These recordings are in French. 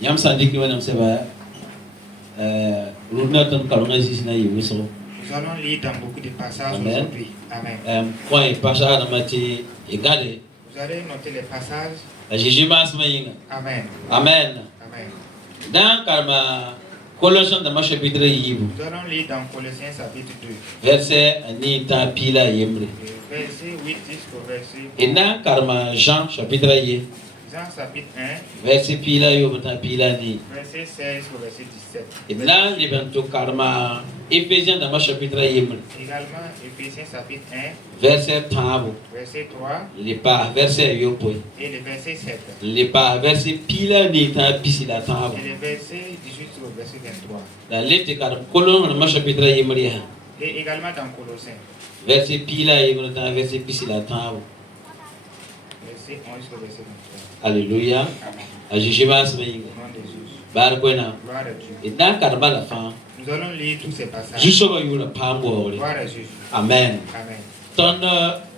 Yam Sandik, Madame Seba, Runaton Kalonazis Naï, Nous allons lire dans beaucoup de passages Amen. aujourd'hui. Amen. Point, passage à Mati, égalé. Vous allez noter les passages. La Jijimas Maïnga. Amen. Amen. Amen. Dans Karma, Colossiens de ma chapitre Yibu. Nous allons lire dans Colossiens chapitre 2. Verset Anita Pila Yemri. Verset 8 jusqu'au verset. Et dans Karma, Jean chapitre Yé. Jean chapitre 1. Verset Pila Yobata Pila Ni. Verset 16 au verset 17. Et dans l'Evento Karma, Éphésiens de ma chapitre Yemri. Également Éphésiens chapitre 1. Verset Tabo. Verset 3. Les pas, verset Yopoy. Et le verset 7. Les pas, verset Pila Nita Pisila Tabo. Et le verset 18 au verset 23. La lettre de Colon de ma chapitre Yemri. Et également dans Colossiens. Verset Pila Yemri, verset Pisila Tabo. Verset 11 au verset 23. Alléluia. Amen. Ajijimas Au Maïnga. nom de Jésus. Barquena. Gloire à Dieu. Et dans Karma la fin. Nous allons lire tous ces passages. Juste au you la pambo. Gloire à Jésus. Amen. Amen. Ton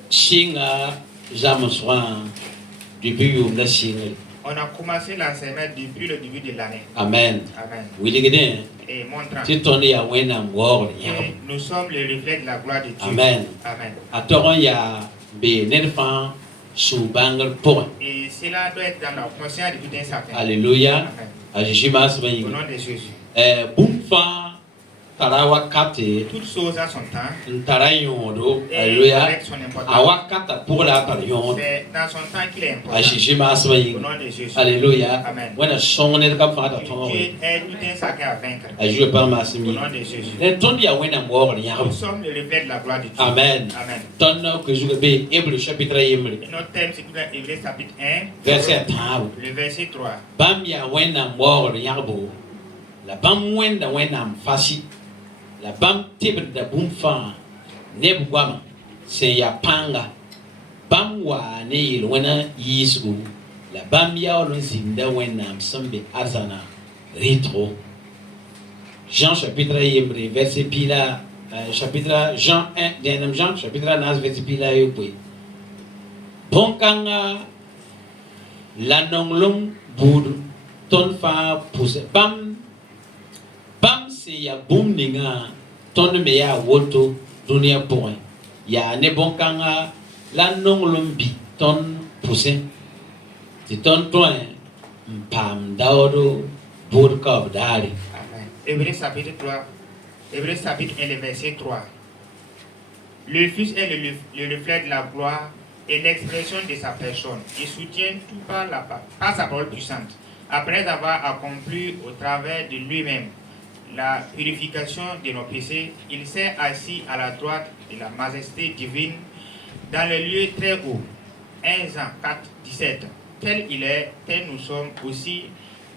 singa jamoswan depuis you la singa. On a commencé l'enseignement depuis le début de l'année. Amen. Amen. Willi gede. Et montrant Ti ton ya wena ngor ya. que nous sommes le reflet de la gloire de Dieu. Amen. Amen. Atoron ya be nerfan sous bangal pour. Et cela doit être dans la conscience de tout un chacun. Alléluia. Amen. Ajijimas Au Maïnga. nom de Jésus. Bumfa tarawa kate. Toutes choses à son temps. Ntarayondo. Et Alléluia. avec son importance. Awakata pour la parion. C'est dans son temps qu'il est important. Ajijimas Au Maïnga. nom de Jésus. Alléluia. Amen. When song ne ka fata Que ton. Dieu aide tout un chacun à vaincre. Ajue pas Au masimi. nom de Jésus. Ne ton dia wena ngor ya. Nous sommes le reflet de la gloire de Dieu. Amen. Amen. Ton que je be Hébreu chapitre yemri. Et notre thème, c'est dans Hébreux chapitre 1, Verset 10. le verset 3. Bam ya wena ngor yarbo. La bam wenda wena mfasi. La bam tibr da bumfa. Nebwama. Se ya panga. Bam wa ne yil wena yisgu. La bam ya olon zinda wena msambe arzana. Ritro. Jean chapitre yemri. Verset pila. Chapitre Jean 1. Dernier Jean chapitre 1. Verset pila yopwe. Bonkanga. Lanonglong budu. Ton fa pousse. Bam. Bam se ya boom ninga ton me ya woto dunia point ya ne bonkanga la nonglum bi ton pousse ti ton toin pam daodo bur kob dari. Amen. Hébreux chapitre 3. Hébreux chapitre 1, le verset 3. Le Fils est le reflet de la gloire et l'expression de sa personne. Il soutient tout par sa parole puissante. Après avoir accompli au travers de lui-même la purification de nos péchés, il s'est assis à la droite de la majesté divine dans le lieu très haut. 1 Jean 4, 17. Tel il est, tel nous sommes aussi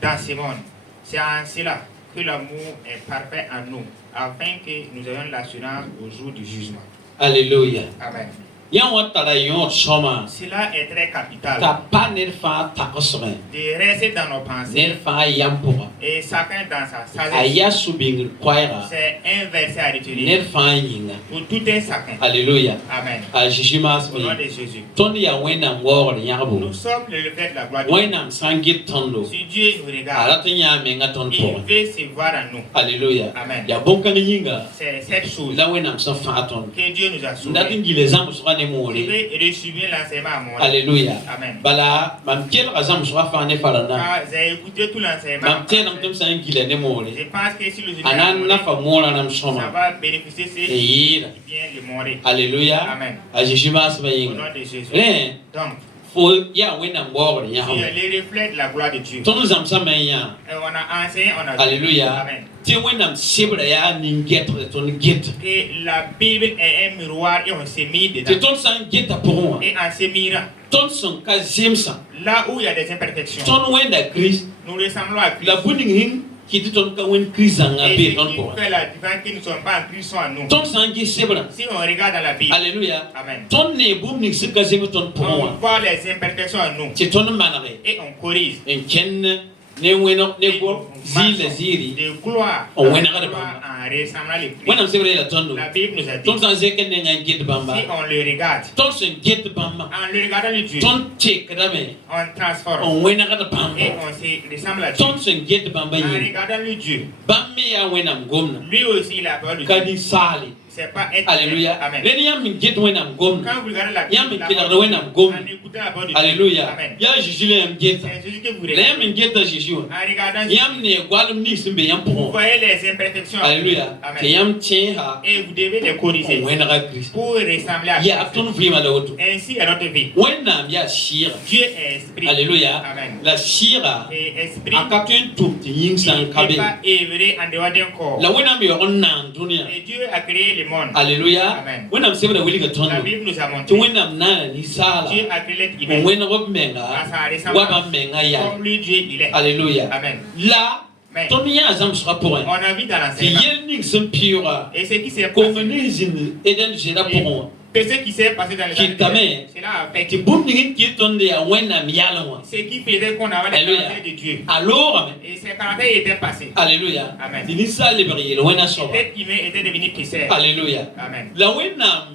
dans ce monde. C'est en cela que l'amour est parfait en nous, afin que nous ayons l'assurance au jour du jugement. Alléluia. Amen. Yan watara yon soma. Cela est très capital. Ta pa nerfa takosren. De rester dans nos pensées Nerfa yampora. et chacun dans sa sagesse. Aya subingir kwaira. C'est un verset à retenir Nerfa yinga. pour tout un chacun. Alléluia. Amen. Ajijimas Au nom mi. de Jésus. Ton ya wena ngor yarbo. Nous sommes le reflet de la gloire de Dieu. Wena sangit tondo. Si Dieu nous regarde, Arata nya menga ton il po. veut se voir en nous. Alléluia. Amen. Ya bonka yinga. C'est cette chose La wena msa faton. que Dieu nous a sauvés. Ndatin gile zamu swane Je mori. vais résumer l'enseignement à mon âme. Alléluia. Amen. Bala mam kel azam swa fane farana. Car j'ai écouté tout l'enseignement. Mam tel nam tum sang gile ne Je mori. pense que si le Seigneur Anan na fa mora nam ça soma. va bénéficier ceux E yira. qui viennent le mourir. Alléluia. Amen. Ajijimas Au bayinga. nom de Jésus. Eh, Donc, fo ya wena ngor c'est yarbo. le reflet de la gloire de Dieu. Ton zam sa menya. Et on a enseigné, on a vu. Alléluia. Amen. Ti wena sibra ya ningetre ton git. Que la Bible est un miroir et on s'est mis Ti dedans. ton sang gita pour moi. Et en se mirant, Ton son ka zimsa. là où il y a des imperfections, Ton wenda Christ. nous ressemblons à Christ. La buning hing kiti ton ka wen Christ anga Et be ce ton qui pour. fait la différence que nous ne sommes pas en Christ sont en nous. Ton sang gi sibra. Si on regarde dans la Bible, Alléluia. Amen, Ton ne bum ning sika zibu ton pour on moi. voit les imperfections en nous Ti ton manare. et on corrige. En ken ne wena ne go zile ziri de gloire on wena ga de bamba en ressemblant les prix. wena msebele la tondo La Bible nous a dit, ton san zeke ne nga get bamba si on le regarde, ton sen get bamba en le regardant le Dieu, ton check da me on transforme on wena ga de et bamba on se ressemble à Dieu. ton sen get bamba En yi regardant le Dieu, bamme ya wena mgomna lui aussi la parole de ka Dieu. di sali C'est pas être. alléluia Amen. le yam get wena mgomna Quand vous regardez la yam Bible, kila wena mgomna en écoutant la parole de Dieu, alléluia Amen. ya jésus le yam get C'est Jésus que vous le regardez. yam get jésus En regardant yam ne gwalum ni simbe yam vous pour voyez les imperfections. alléluia Amen. ke yam tien ha Et vous devez les corriger on wena ga christ pour ressembler à ya Christ. ton vima la woto Ainsi à notre vie. wena ya shira Dieu est esprit. alléluia Amen. la shira Et esprit akatun tuti yin il san n'est kabe pas œuvré en dehors d'un corps. la wena mi on nan dunia Et Dieu a créé le monde. alléluia Amen. wena msebe da wili ga La tondo Bible nous a to montré. wena na ni sala Dieu a créé l'être humain. wena go À menga sa wa ba ressemblance. menga ya Comme lui, Dieu, il est. alléluia Amen. là Mais ton ya zam sera pour un on a vu dans ki l'enseignement. yel ning sem pure Et ce qui s'est ko passé, ngani zin eden jera pour et ce qui s'est passé dans les Qui t'amène. cela a fait ti bum ning ki ton de ya wena mi yala wa ce qui faisait qu'on avait les Alléluia. caractères de Dieu. alors amen Et ces caractères étaient passés. alléluia Amen. ti ni sale bari yel wena so L'être humain était devenu pécheur. alléluia Amen. la wena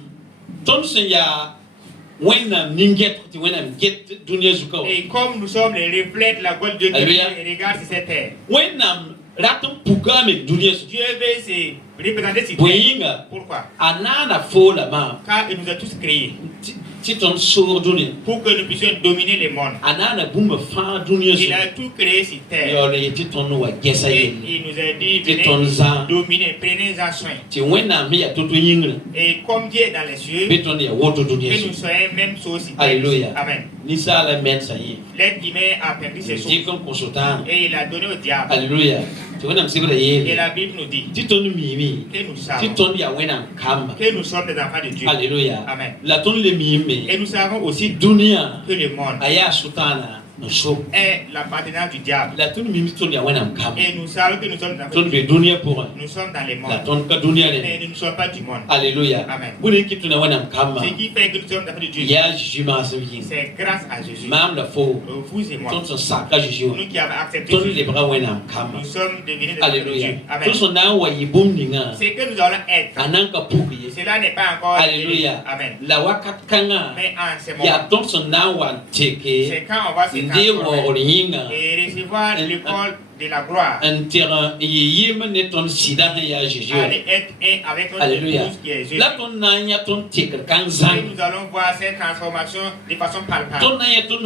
ton sen ya wena ninget ti wena get dunia zuka Et comme nous sommes les reflets de la gloire de Dieu, Alléluia. et regarde sur cette terre. wena ratum pugame dunia zuka Dieu veut se représenter sur terre. boyinga Pourquoi? anana fo la ma Car il nous a tous créés ti ton sur dunia pour que nous puissions dominer le monde. anana bumba fa dunia Il zuka a tout créé sur terre. yo le ti ton wa gesa Et yel il nous a dit, ti ton venez za dominer, prenez-en soin. ti wena mi ya toto yingra Et comme Dieu est dans les cieux, beton ya woto dunia que nous zuka soyons même sur terre. Alléluia. Amen. ni sala men sa yi L'être humain a perdu ses ti choses kon consultant et il a donné au diable. alléluia ti wena msibra Et yel la Bible nous dit ti ton mimi que nous ti savons ton ya wena kamba que nous sommes des enfants de Dieu. alléluia Amen. la ton le mimi Et nous savons aussi si dunia que le monde aya sutana no so est l'appartenance du diable. la ton mimi ton ya wena kamba Et nous savons que nous sommes dans ton le be dunia pour Nous sommes dans le la monde. ton ka dunia Mais le nous ne sommes pas du monde. alléluia Amen. bune ki tuna wena kamba Ce qui fait que nous sommes dans de Dieu, ya jima sabi c'est grâce à Jésus. mam la fo Vous et moi. ton son saka jiju Nous qui avons accepté ton Jésus, le bra wena kamba nous sommes devenus des enfants de alléluia Dieu. Amen. ton son na wa yibum ninga Ce que nous allons être, ananka puki cela n'est pas encore alléluia Amen. la wakat kanga Mais en ce ya moment, ton son na wa teke c'est quand on va se ndi wo transformer yinga et recevoir l'école de la gloire. un terrain yim ne ton sida ya jésus Aller être un avec notre alléluia épouse qui est Jésus. la ton na ya ton teke kan Et zan nous allons voir cette transformation de façon palpable. ton na ya ton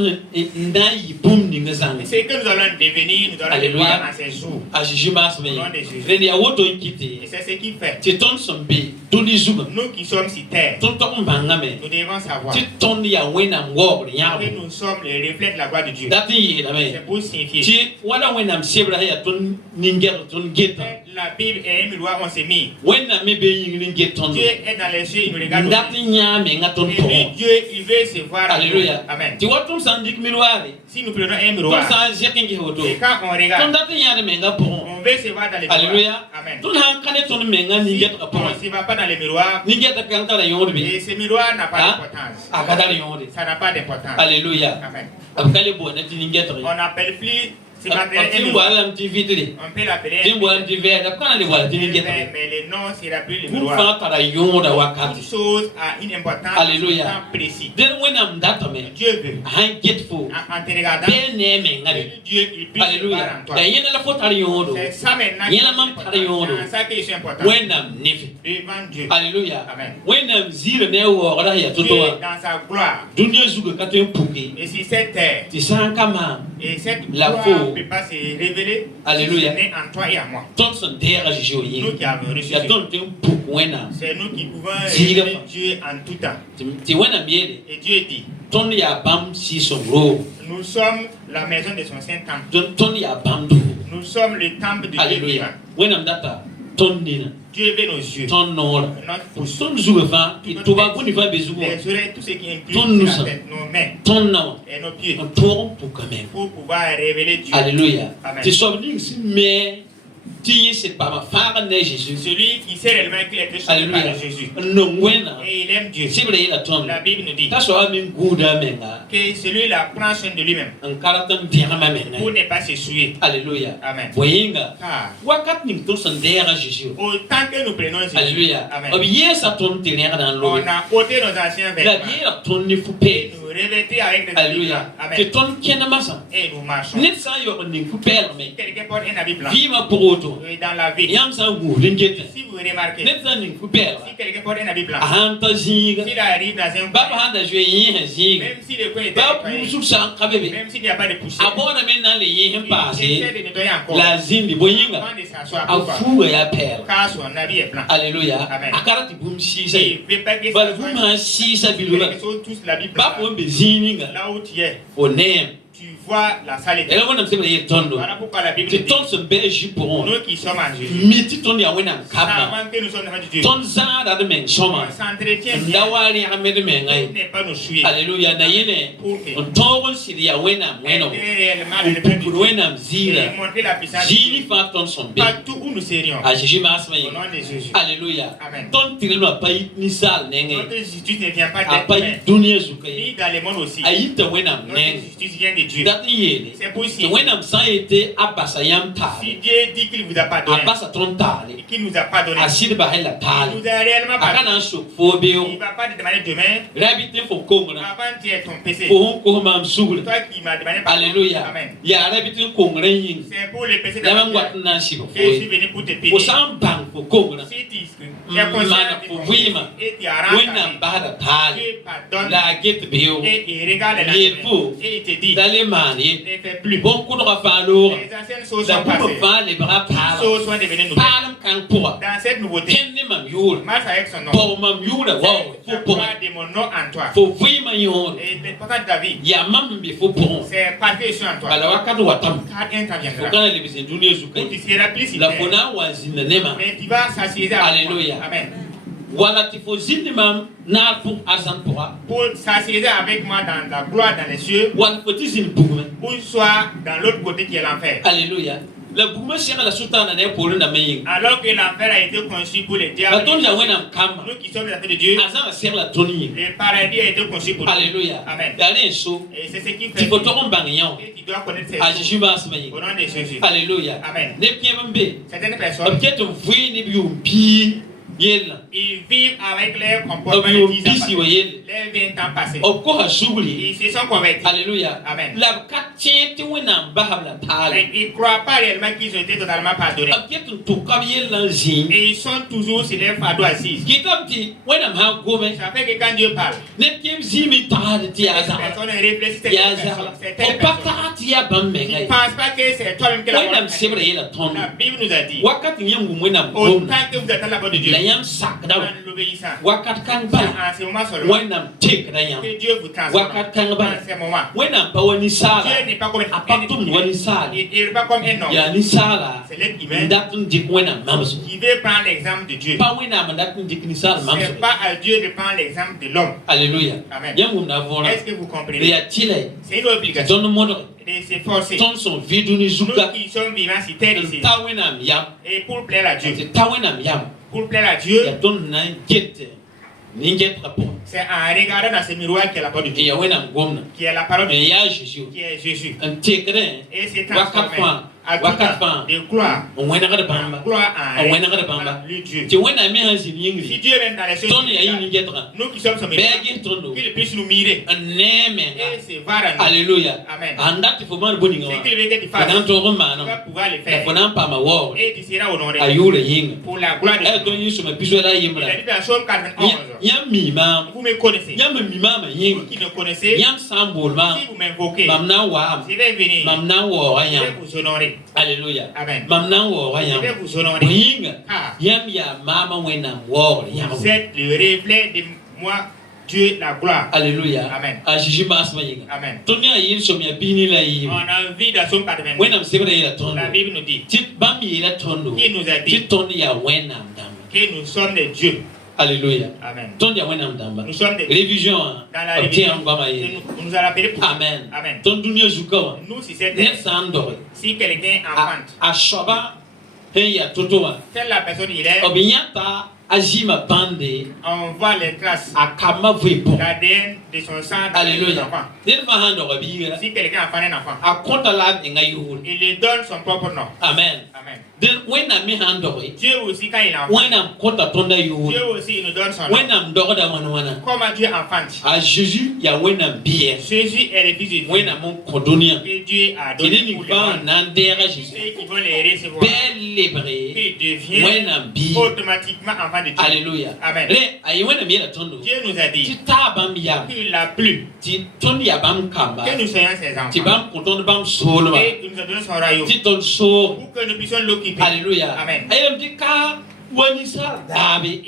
nda yibum ninga zan Et ce que nous allons devenir, nous allons le Alléluia. voir en ces jours. a jésus mas me Au nom de Jésus. ren ya woto Et kiti c'est ce qui fait. ti ton son be duni zuga Nous qui sommes sur terre, ton to mbanga me nous devons savoir ti ton ya wena ngor ya que nous sommes les reflets de la gloire de Dieu. dati yi la me C'est pour signifier. ti wala wena msebra ya ton ninger ton geta La Bible est un miroir, on s'est mis. wena me be yin ninger ton Dieu est dans les cieux, il nous regarde. ndati nya me nga ton Et to lui, Dieu, il veut se voir. en alléluia nous. Amen. ti watum sandik milwari Si nous prenons un ton miroir, san jekingi hoto et quand on ton regarde, dati nya me nga pour on veut se voir dans les miroirs. alléluia Amen. ton han kane ton me nga Si ninger pour on ne se va pas dans les miroirs, ninger ta kan kala yond bi et ce miroir n'a pas Hein? d'importance. akadali yond Ça n'a pas d'importance. alléluia Amen. abkale bo na ti ninger On n'appelle plus ce matériel un timbo miroir. alam ti vitri On peut l'appeler un timbo miroir. alam ti ver da kana le wala ti ninger Mais le nom sera plus le pour miroir. fa tara yonda Toute wakati chose a une importance Alléluia. un temps précis. den wena mdata me Dieu veut, han get fo en te regardant, be ne me ngari que Dieu il puisse se voir alléluia en toi. da yena la fo tara yondo C'est ça maintenant Il y qui a la est main par yon. important. C'est ça qui est important. wena nifi Devant Dieu. alléluia Amen. wena zira ne wo ora ya Dieu totowa dans sa gloire. dunia zuga katen puki Et si cette terre, ti san kama et cette La gloire faux. ne peut pas se révéler, Alléluia. si ce n'est en toi et en moi. Thompson dera jijo Nous yi qui avons reçu ya Dieu. ton tin puk wena C'est nous qui pouvons Ziga. révéler Dieu en tout temps. ti wena miele Et Dieu dit, ton ya bam si son ro nous sommes la maison de son saint temple. don ton ya bam du Nous sommes le temple de Dieu alléluia vivant. wena mdata ton nina Dieu veut nos yeux, ton nora notre pouce, ton zuga fa ki tuba kuni fa bezugo les oreilles, tout ce qui implique Ton nous la tête, nos mains ton na et nos pieds, ton pour quand même pour pouvoir révéler Dieu. alléluia Amen. ti so ni si me Tiye c'est pas ma femme ne Jésus. Celui qui sait réellement qu'il a été sauvé Alléluia. par Jésus. Non wena. Et il aime Dieu. C'est vrai la tombe. La Bible nous dit Ta so amin gouda menga. que celui-là prend soin de lui-même En karatan dirama menga. pour ne pas se souiller. Alléluia. Amen. Boyinga. Car Wakat ning to sandera Jésus. autant que nous prenons Jésus, Alléluia. Amen, Obiye sa ton tenera dans l'eau. on a ôté nos anciens La vêtements bière ton ne faut et pas. nous revêtir avec les habits Alléluia. blancs. Que Amen. ton kenamasa. Et nous marchons. Net sa yo ning faut perdre mais. Quelqu'un porte un habit blanc. Viva pour auto. Et dans la vie, Yam sa gu lingete. si vous remarquez, Net sa ning faut perdre. si quelqu'un porte un habit blanc, Ahanta zinga. s'il arrive dans un Baba coin, handa jwe yin zinga. même si le coin est Ba nettoyé, musu sa kabebe. même s'il n'y a pas de poussière, Abona mena le yin il passé. essaie de nettoyer encore La zindi boyinga. avant de s'asseoir. Pourquoi? Afu ya perdre. Car son habit est blanc. Alléluia. Amen. Akarati bum si Et sa. il ne veut pas que Bal ça bum soit ha si sa bilula. qu'ils sont tous l'habit Ba blanc. ko be zininga. Là où tu es, Onem. tu vois la saleté. Ela wona msebe ye tondo. Voilà pourquoi la Bible Te dit, ton se beji pour nous qui sommes en Jésus, miti ton ya wena kaba. savant que nous sommes devant Dieu, Ton zara de men on soma. s'entretient bien Ndawari amede men pour ngai. ne pas nous souiller. Alléluia na yene. Pour que On toron sili ya wena mweno. aider réellement le peuple de Pour Dieu wena mzira. et montrer la puissance de Jini Dieu fa ton son be. partout où nous serions. A Jésus masma Au yi. nom de Jésus. Alléluia. Amen. Ton tirelo apai ni sal nenge. Notre justice ne vient pas d'être Apai humaine, dunia zukai. ni dans le monde aussi. Ayita wena Notre nenge. justice vient de Dieu. Dati yele. C'est pour Te si wena msa ete abasa yam si tale. Dieu dit qu'il vous a pardonné, Abasa ton tale. et qu'il nous a pardonné, Asidi ba hela il tale. nous a réellement pardonné. Akana so fobeo. Il ne va pas te demander demain, Rabite fo kongona. avant tu es ton PC. Ko ko mam sugule. Toi qui m'as demandé pardon. Alléluia. Amen. Ya rabite kongona yin. C'est pour le PC de Lama la ngwat na shibo que je suis fo. venu pour te Ko payer. sam bang fo kongona. Si tu es conscient Mana de fo ton wima. et tu as Wena rendu, bahada tale. Dieu pardonne La get beo. et il regarde la Il semaine. faut. Et il te dit, Dale mani. ne fais plus. Bon coup de rafalo. Les anciennes choses La sont boum passées. fa le bras Les pala. choses sont devenues nouvelles. Palam kan pour. Dans cette nouveauté, Kenni mam yul. marche avec son nom. Pour mam yul wow. Tu Fo pour. crois de mon nom en toi. Fo vima yul. Et l'important de ta vie, Ya mam bi fo pour. c'est parce que je suis en toi. Bala wakati watam. Car un t'inviendra. Fo kana le bise dunia Où zukai. tu seras plus La ici. fona wazina nema. Mais tu vas s'assieder avec moi. Alléluia. Amen. Wala tifo zindi mam na pour azan pour. Pour s'assieder avec moi dans la gloire dans les cieux, Wala foti zin bugme. ou soit dans l'autre côté qui est l'enfer. Alléluia. La bugme sera la sultana ne pour na meyin. Alors que l'enfer a été conçu pour les La diables, tonja wena kama. nous qui sommes les enfants de Dieu, Azan sera la toni. le paradis a été conçu pour nous. Alléluia. Amen. Dale so. Et c'est ce qui fait Tifo toron bangiyan. que tu dois connaître ces A choses. Jésus mas meyin. Au nom de Jésus. Alléluia. Amen. Ne piembe. Certaines personnes, Objet vui ni biumpi yella. ils vivent avec leur comportement de 10 Biumpi ans si passés, wayel. les 20 ans passés. Obko hasugli. Ils se sont convertis. Alléluia. Amen. La katchete wena bahabla tale. Mais ils ne croient pas réellement qu'ils ont été totalement pardonnés. Objet to kam yella zin. Et ils sont toujours sur leur fardeau assis. Kitamti wena ma gome. Ça fait que quand Dieu parle, Ne kiem zimi tale ti ces azara. personnes réfléchissent à Ya cette personne. zara. C'est telle O personne. patati ya bamme Ils ne ngai. pensent pas que c'est toi-même qui Wena l'a msebre parlé. yela ton. La Bible nous a dit, Wakati nyangu wena autant gomna. que vous êtes dans la voix de Dieu, La yam sak dawa. en l'obéissant, Wakati kan c'est ba. en ce moment seulement Wena tek da yam. que Dieu vous transforme. Wakat kan ba. En ce moment, Wena pa wani sala. Dieu n'est pas comme un Apatum wani sala. il n'est pas comme un homme. Ya ni sala. C'est l'être humain Ndatun dik wena mamsu. qui veut prendre l'exemple de Dieu. Pa wena mandatun dik ni sala mamsu. C'est pas à Dieu de prendre l'exemple de l'homme. Alléluia. Amen. Yangu na vora. Est-ce que vous comprenez? Ya tile. C'est une obligation Don modo. de s'efforcer. Ton son vidu ni Nous zuka. qui sommes vivants sur terre ici, Ta wena yam. et pour plaire à Dieu, C'est ta wena yam. pour plaire à Dieu, Ya don na gete. Ni get rapport. c'est en regardant dans ce miroir qui est la parole de Dieu, Ya wena gomna. qui est la parole de Mais Dieu, ya Jésus. qui est Jésus. Un tekre. Et c'est Wakat transformé fan. à tout Wakat temps fan. de gloire On wena ga en bamba. gloire en On wena ga bamba. règne. Le Dieu. Ti wena mi hansi ni Si yingri. Dieu même dans les choses, Ton ya yini getra. nous qui sommes son miroir, Begi trondo. qu'il puisse nous mirer Neme. et se voir en nous. Alléluia. Amen. Andati fo man boni Ce ngawa. qu'il veut que tu fasses, Fanan to tu romano. vas pouvoir le Na faire. fonan pa ma wo. Et tu seras honoré Ayure yinga. pour la gloire de Eh Dieu. to yisu ma biso la Il yimra. a dit dans Somme 91, Yam mi ma. vous me connaissez. Yam mi ma ma Vous yinga. qui me connaissez, Yam sambol ma. si vous m'invoquez, Mamna wa. je vais venir. Mamna wo Je vais yam. vous honorer. Alléluia. Amen. Mamna wo Je yam. vais vous honorer. Yinga. Car Yam ya mama wena wo yam. vous êtes le reflet de moi, Dieu, la gloire. Alléluia. Amen. A Jésus mas ma yinga. Amen. Tonya yin som ya bini la On yim. a vu dans Somme 91, Wena msebre ila tondo. la Bible nous dit, Tit bam ila tondo. qui nous a dit Tit tondo ya wena mdamba. que nous sommes des dieux. Alléluia. Amen. Tondo ya wena mdamba. Nous sommes des Révision. dans la Obtient révision. ngoma Et yi. nous a rappelé pour Amen. Amen. Ton dunia zukawa. Nous, si c'est Ne sandore. si quelqu'un enfante, A shoba Hey ya totoa. Telle la personne il est, Obinyata ajima bande on voit les traces, akama vipo. l'ADN de son sang dans les Alléluia. enfants. Dile mahando wabiga. Si quelqu'un a fait un enfant, Akonta la ngayul. il lui donne son propre nom. Amen. Amen. Dile wena mi hando. Dieu aussi, quand il enfante, Wena kota tonda yul. Dieu aussi il nous donne son nom. Wena mdogoda wana. Comment Dieu enfante? A Jésus ya wena biye. Jésus est le fils de Dieu. Wena mon kodonia. Que Dieu a donné Kini pour ni le ba monde. nandera Tous Jésus. ceux qui vont les recevoir, Bel libre. ils deviennent Wena biye. automatiquement enfants de Dieu. Alléluia. Amen. Le ayi wena mi la tondo. Dieu nous a dit Ti tabam yam. qu'il a plu Ti tondi ya bam kamba. que nous soyons ses Ti enfants. bam koton bam solo. Et il nous a donné son royaume Ti ton so. pour que nous puissions l'occuper. Alléluia. Amen. Ayam ti ka wanisa dabe.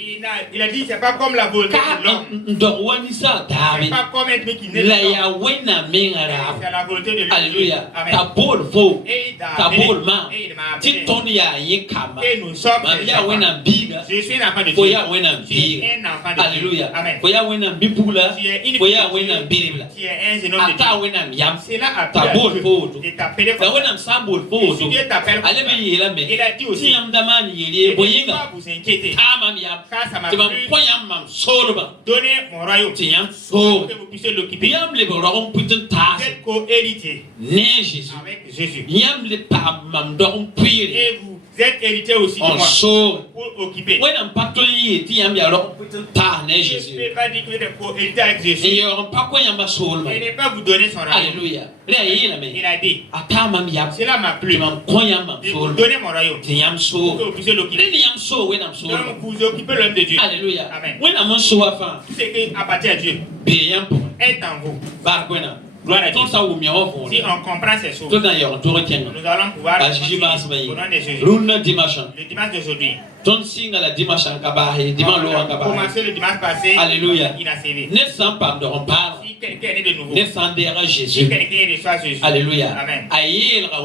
Il a dit c'est pas comme la volonté Ka de l'homme. ndo wanisa C'est dabe. pas comme un truc qui naît de La l'homme. ya wena mengara. C'est la volonté de Dieu. Alléluia. Amen. Ta bol fo. Et il t'a Ta appelé. bol ma. Et il m'a Ti appelé. ton ya ye kamba. Et nous sommes Ma ses ya enfants. wena biga. Je suis un enfant de Fo Dieu. ya wena Tu es biga. un enfant de Dieu. Alléluia. Amen. Fo ya wena bibula. Tu es une Fo ya fille de wena Dieu. biribla. Tu es un jeune homme de Ata Dieu. wena yam. Cela a Ta plu à bol Dieu fo. de t'appeler Ta comme wena sa bol ça. Et fo. si Dieu t'appelle comme Ale ça, be yela me. il a dit aussi, Ti yam damani ne yele pas boyinga. vous inquiéter. Ama yam. Car ça m'a Ti mam plu. koyam mam soloba. Donnez mon royaume Ti yam pour so. que vous puissiez l'occuper. Yam le borom putin ta. Vous êtes co-héritier Ne Jésus. avec Jésus. Yam le pa mam dorom puire. Et vous êtes héritier aussi de On moi so. pour occuper. Wena mpato yi ti yam ya ro putin ta ne Je ne Jésus. peux pas dire que vous êtes co-héritier avec Et Jésus yo pa ko yam ba solba. et ne pas vous donner son royaume. Alléluia. Le yela me. Il a dit, Ata mam yam. cela m'a Ti plu mam koyam mam de vous solba. donner mon royaume Ti yam pour que so. vous puissiez l'occuper. Le yam so wena solba. Donc vous occupez l'homme de Dieu. Alléluia. Amen. Wena mon so afa. Tout ce qui appartient à Dieu Be yam po. est en vous. Ba ko na. Gloire à Dieu. Ton sa wo mi o Si on comprend ces choses, Tout dans yon tour kenga. nous allons pouvoir Ba Jésus ba continuer au nom de Jésus. Runa dimashan. Le dimanche d'aujourd'hui, Ton singa la dimashan ka ba he diman on lo a ka ba. commencé le dimanche passé, Alléluia. il a servi. Ne sans pas de on parle. Si quelqu'un est né de nouveau, Ne sans dera si Jésus. quelqu'un reçoit Jésus, Alléluia. Amen. Ayel ra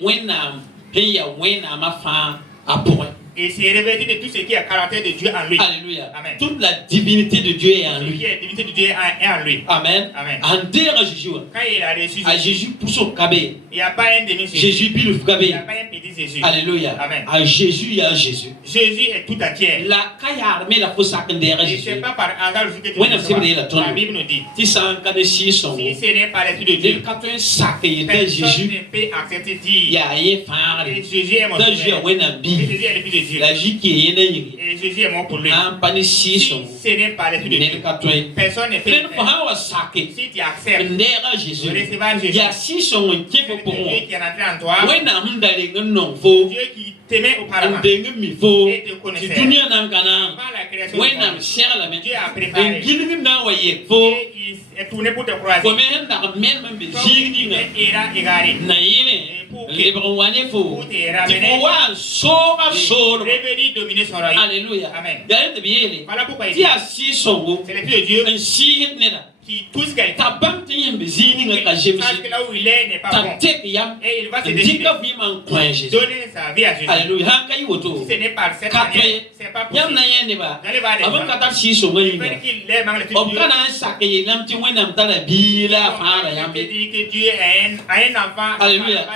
wenam he ya wenam afa apoint. Et s'est revêtu de tout ce qui est caractère de Dieu en lui. Alléluia. Amen. Toute la divinité de Dieu est en Ce qui lui. est divinité de Dieu est en lui. Amen. Amen. En dera Jésus. Quand il a reçu À Jésus, Jésus pour son cabé. il n'y a pas un demi-Jésus. Jésus pile Il n'y cabé. a pas un petit Jésus. Alléluia. Amen. À Jésus il y a Jésus. Jésus est tout entier. La kaya armée la faut sakendera Et ce Jésus. n'est pas par hasard aussi que tu Ouais, le non, c'est vrai, reçois. la tonne. La Bible nous dit, Ti san kane si son. si ce n'est pas l'Esprit de Le Dieu, katwen saké de personne Jésus. ne peut accepter dire Ya ye fare. que Jésus est mon Da Jésus sauveur. wena Que bi. Jésus est le Fils de Dieu. La ji qui est né. Et Jésus est mort pour lui. An pani si Si son. ce n'est pas l'Esprit de Ne Dieu, katwen. personne ne peut Le le fo faire. ha wa saké. Si tu acceptes Ndera de Jésus. recevoir Jésus, Ya si son qui faut pour moi. Dieu qui est entré en toi, Wena mdale non fo. Dieu qui t'aimait auparavant, Ndenge mi fo. et te Ti connaissait. dunia nan kana. Avant la création du Wena monde, cher la me. Dieu a préparé. Ngilini na wa ye fo. Et il est tourné pour te croiser. Ko me handa men be Comme jigni il nga. ira égaré. Na yene. Lebron wane fo. Pour te Ti ramener, fo wa soga solo. revenir dominer son royaume. Alléluia. Amen. Gaye de biele. Voilà pourquoi il Ti dit, a si songo. c'est le Fils de Dieu En si nena. qui touche quelqu'un. Ta bam ti yembe zini nga ka Sache jemsi. que là où il est n'est pas Ta bon. tek yam. Et il va se décider. Ndika vi man coin Jésus. Donner sa vie à Jésus. Alléluia. Han kayi woto. Si ce n'est pas cette Quatre. manière, c'est pas Yam possible. na yene ba. Vous allez voir des Avant gens, kata si songo ils yinga. veulent qu'il aime le Fils de Om Dieu. kana sake yam ti wenam tala bila fara On yam. peut dire que Dieu a un enfant Alléluia.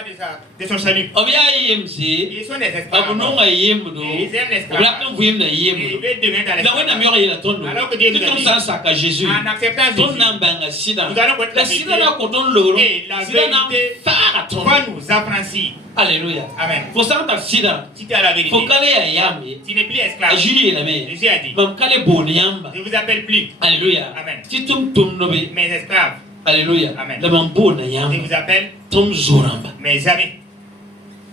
de son salut. Obi ayi yemsi. Ils sont des esclaves. Abu no nga yemdo. Ils aiment l'esclavage. Obla kan vuyem na Et ils yemdo. veulent demeurer dans La wena l'esclavage. miyore yela tondo. Alors que Dieu nous a Ti dit, ton sa saka Jésus. en acceptant Ton Jésus, namba sida. nous allons connaître La la sida vérité. na koton loro. Et la Sida na vérité fara ton. va nous affranchir. Alléluia. Amen. Faut santa sida. Si tu as la vérité, Faut kale ya yambe. tu n'es plus A esclave. Julie la me. Jésus a dit, Mam kale boni yamba. je vous appelle plus Alléluia. Amen. Ti tum nobe. mes esclaves. Alléluia. Amen. La mam bona Je yamba. vous appelle Tum zoramba. mes amis.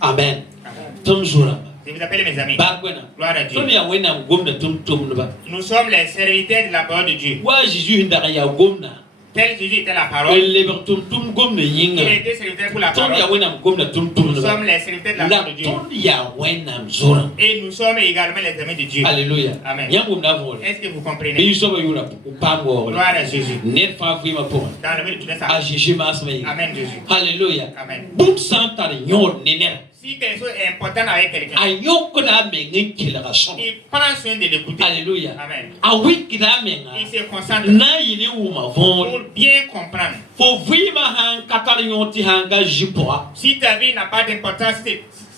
Amen. Amen. Tum zoramba. Je vous appelle mes amis. Ba kwena. Gloire à Dieu. Tum ya wena gomna tum noba. Nous sommes les serviteurs de la parole de Dieu. Wa Jésus ndaka ya gomna. Tel Jésus était la parole. Le leber tum gomna Il yinga. était serviteur pour la Tum ya parole. wena gomna tum Nous noba. sommes les serviteurs de la La parole de Dieu. ton ya wena zoramba. Et nous sommes également les amis de Dieu. Alléluia. Amen. Yangum na vole. Est-ce que vous Be comprenez? yusoba yura upango. Gloire à Jésus. Net fa fima po. Dans le milieu de tout A ça. Jésus masma yi. Amen, Jésus. Alléluia. Amen. Bum santare nyod nenera. Si quelque chose est important avec quelqu'un, Ayoko da mengen kilerason. il prend soin de l'écouter. Alléluia. Amen. A wiki da menga. Il se concentre Na yini uma von. pour bien comprendre. Fo vima han katar yonti hanga jipoa. Si ta vie n'a pas d'importance,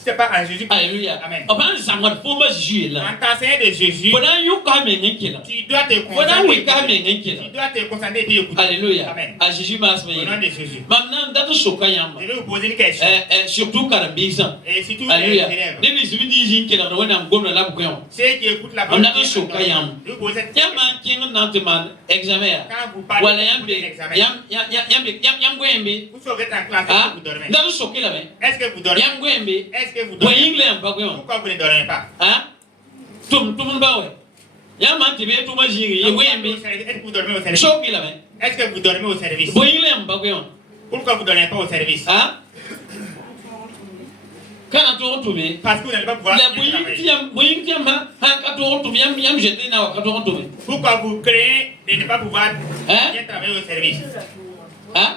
ce n'est pas en Jésus. Alléluia. Amen. On va s'en faut moi juger là. En t'enseignant de Jésus, Pendant you come in tu dois te Pendant we come concentrer. Tu in dois te concentrer et puis écouter. Alléluia. Amen. À Jésus mas Au nom de Jésus. Maintenant dans soka yamba. Je vais vous poser une question. Surtout karambisa. Et surtout les Alléluia. élèves. Dès les dit qu'il a donné un gomme là pour Ceux qui écoutent la On parole a de un Dieu, soka yamba. je vais vous poser cette question. Yamba king nanteman examen. Quand vous parlez Wala de yambe l'examen, yam gwembe. vous serez en classe, Ah, vous dormez. dans soka là ben. Est-ce que vous dormez? Yam gwembe. Est-ce que vous Boy dormez? England pas gwembe. Pourquoi vous ne dormez pas? Hein? Tout le monde va ouais. Yam mantebe tout ma jiri Est-ce gwembe. que vous dormez au service? Soka là ben. Est-ce que vous dormez au service? Boy England pas gwembe. Pourquoi vous ne dormez pas au service? Hein? Quand on tourne, Parce que vous n'allez pas pouvoir la bien travailler. Pourquoi vous créez de ne pas pouvoir Hein? bien travailler au service? Hein?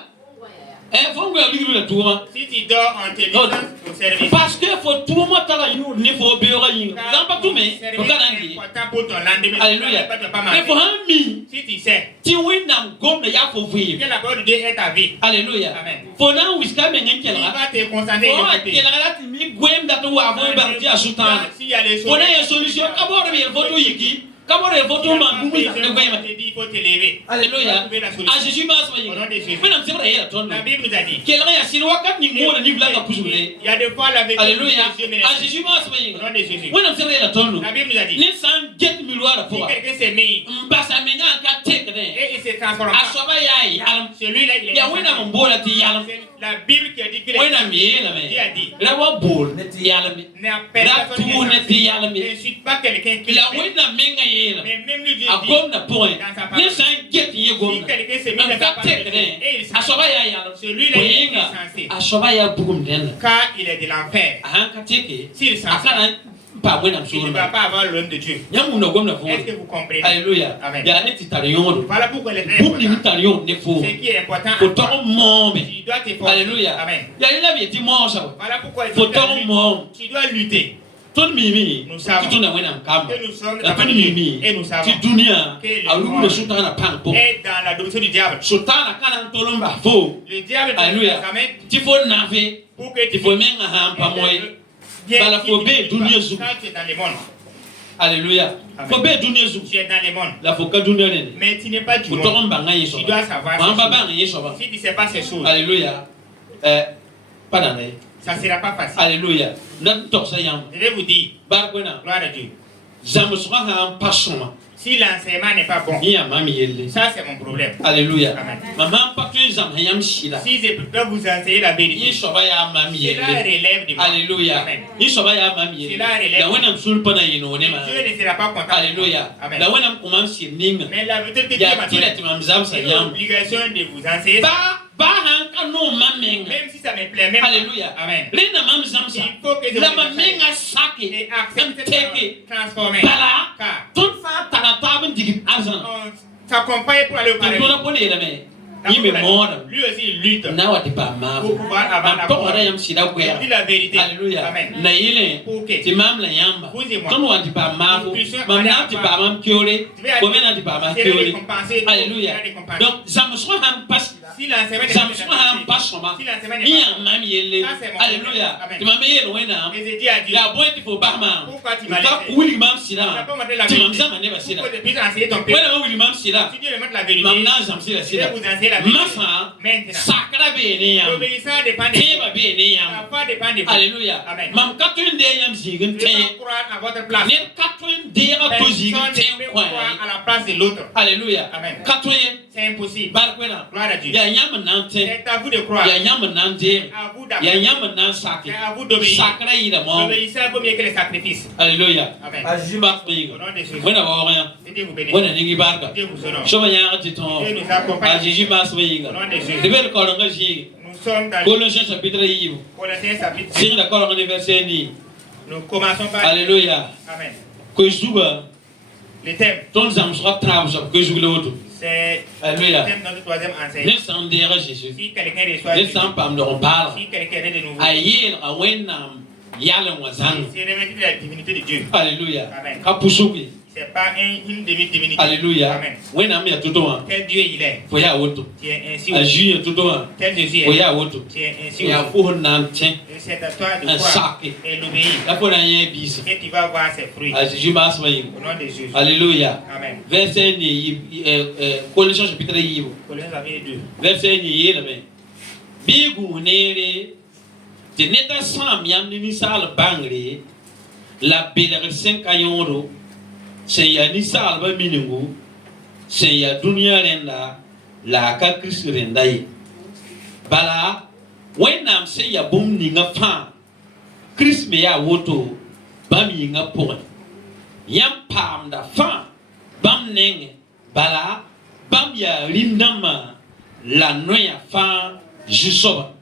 Faut que le tour. Si tu dors en te Non. mettant au service, Parce que faut tout le monde travailler, il faut bien rien. car Pas tout mais, le faut service pas est dire. important pour ton lendemain. Alléluia. Tu ne vas pas Mais faut manger. un mi. Si tu sais Tu oui nam gomme ya faut que vivre. la parole de Dieu est ta vie, Alléluia. Amen. Faut na wiska men tu kela. vas te concentrer Faut et écouter. kela la ti mi gwem da to wa vo ba ti asutan. S'il y a des Faut na ya solution ka bo re faut to yiki. Ka bo re faut to man bu sa ne gwem. il faut te lever. Alléluia. À Jésus mas Au nom de Jésus. mais nam c'est vrai ya ton. La Bible nous a dit. Kela ya sino wakat ni mo na ni vla ka kuzule. Il y a des fois la vérité. Alléluia. de Dieu, mais À Jésus mas au nom de Jésus. When I'm saying that on La Bible nous a dit. ni san get mi loira Si pour. quelqu'un s'est mis Mbasa menya ka take ne. et il se transforme Asoba ya yalam. celui-là, il est Ya wena mbola ti yalam. C'est la Bible qui a dit qu'il est Wena mi la Dieu a me. dit. La wa bol ne ti yalam. N'appelle La personne qui tu ne est ti censé. yalam. N'insulte pas quelqu'un qui La le fait. wena menga yela. Mais même lui Dieu A dit. gom na point. Ni san get ye gom. Si quelqu'un s'est mis dans sa Ka part take de ne. et il s'en Asoba ya yalam. celui-là il est Wenga. censé. Asoba ya bugum den. Car il est de l'enfer. Han ka take. S'il est censé, Akana pa wena il ne msuru. va pas avoir l'homme de Dieu. Nyamu na gom na fo. Est-ce que vous comprenez? Alléluia. Amen. Ya ne ti tariyon. Voilà pourquoi il est très Pour ni important. tariyon ne fo. Ce qui est important, Faut ton monde. tu dois t'efforcer. Alléluia. Amen. Ya ila bi ti mo sa. Voilà pourquoi il Faut faut ton monde. tu dois lutter. Ton mimi. Nous savons. Tu ton na wena kam. Que nous sommes La dans ton la mimi. et nous savons. Ti dunia. Que le Alu monde le sultan na pang po. est dans la domination du diable. Sultan kana tolomba fo. Le diable Alléluia. Amen. Ti fo na fe. Pour que Ti fo menga ha pa moy. bien Bala faut be dunia zu. quand tu es dans le monde, Alléluia. Amen. Faut be dunia zu. tu es dans le monde, La faut ka dunia ne. mais tu n'es pas du Faut monde. ton banga yeso. Tu dois savoir ces Ba ba choses. ba yeso ba. Si tu ne sais pas ces choses, Alléluia. Pas dans les. ça ne sera pas facile. Alléluia. Nan tok sa yam. Je vais vous dire, Barkwena. gloire à Dieu. Zamusra ha pasoma. Si l'enseignement n'est pas bon, Ni ya mami yelle. ça c'est mon problème. Alléluia. Amen. Maman pas tu zam hayam shila. Si je peux vous enseigner la Ni vérité, soba ya mami cela yelle. relève de moi. Alléluia. Amen. Ni soba ya mami yelle. Cela relève. La wena msul pana yino ne ma. Dieu ne sera pas content. Alléluia. Amen. La wena commence ninga. Mais la vérité que Dieu Ya m'a tila donnée, ti mamzam sa j'ai yam. l'obligation de vous enseigner. Ba han kanu mamenga. Même si ça me plaît, même. Alléluia. Amen. Lena mamzam sa. Il faut que je La vous mamenga enseigne sake. et accepter Teke. de transformer. Bala. Car Ton fa taratabin digit azan. on s'accompagne pour aller au paradis. Tona pole la me. Yime moda. Lui aussi, il lutte Na wati pa ma. pour pouvoir avoir la Am to ora parole. yam sida Je kwera. dis la vérité. Alléluia. Amen. Na yele. Pour que Ti mam la yamba. vous et moi, Ton wati pa ma. nous puissions Mam aller na à ti la pa mam kiole. Comme na ti pa ma c'est kiole. récompensé. Alléluia. C'est récompensé. Donc zamuswa ham pas. Si l'enseignement n'est Zamuswa ham pas pas soma. si l'enseignement n'est Ni pas ya mam yele. Ça, c'est mon Alléluia. problème. Amen. Ti mam yele wena. et j'ai dit à Dieu, Ya boy ti fo ba ma. pourquoi tu m'as Ka laissé? wuli mam Tu sida. n'as pas montré la Ti mam vérité. zama ne ba sida. Pourquoi je puisse enseigner ton père? Wena ma wuli mam sida. Si Dieu me montre la vérité, Mam na zam sida je vais sida. vous enseigner la vérité. Masa Maintenant, sakra be ne yam. l'obéissance dépend de Teba vous. be ne yam. La foi dépend de vous. Alléluia. Amen. Mam katun de yam zigin Je ne vais te. pas croire à votre place. Ne katun de ra to Personne zigin ne te peut kwa. croire à la place de l'autre. Alléluia. Amen. Katun C'est impossible. barkwena. Gloire à Dieu. Ya yam nante. C'est à vous de croire. Ya yam nante. À vous Ya d'apprendre. yam nan saki. C'est à vous d'obéir. Sakra ida mo. L'obéissance vaut mieux que les sacrifices. Alléluia. Amen. Ajima Au figa. nom de Jésus. Wena ba waya. Que Dieu vous bénisse. Wena ningi barka. Dieu vous honore. Shoma ya titon. Dieu nous accompagne. Ajiji mas Au figa. nom de Jésus. Debel ko nga ji. Nous sommes dans Colossiens chapitre 1. Colossiens chapitre 2. Sing da ko nga verset ni. Nous commençons par. Alléluia. Amen. Ko zuba. Le thème, Ton zam sera trave ça ko zugule woto. c'est le Alléluia. thème de notre troisième enseignement. Ne san dera Jésus. Si quelqu'un reçoit Ne Jésus, san pam de on parle. si quelqu'un est de nouveau, Ayel a wenam yale wazang. c'est revêtu de la divinité de Dieu. Alléluia. Amen. Kapusuki. C'est C'est pas une demi-divinité. Alléluia. Amen. When am ya tutoa. Tel Dieu il est. Faut ya woto. Tu es ainsi. Aju ya tutoa. Tel Jésus Faut est. ya woto. Tu es ainsi. Ya fo nan tien. Et c'est à toi de Un croire sac. et l'obéir. La fo na yen bis. Et tu vas voir ses fruits. Aju mas mai. Au nom de Jésus. Alléluia. Amen. Verset ni Colossiens chapitre 1. Colossiens chapitre 2. Verset ni yele me. Bigu nere te neta sam yam ni sal bangre la belere 5 ayoro se ya ni sal ba miningu se ya dunia renda la ka Christ renda ye bala wenam se ya bum ni nga fa Christ me ya woto bam yi nga po yam pam da fa bam nenge bala bam ya rindama la noya fa jusoba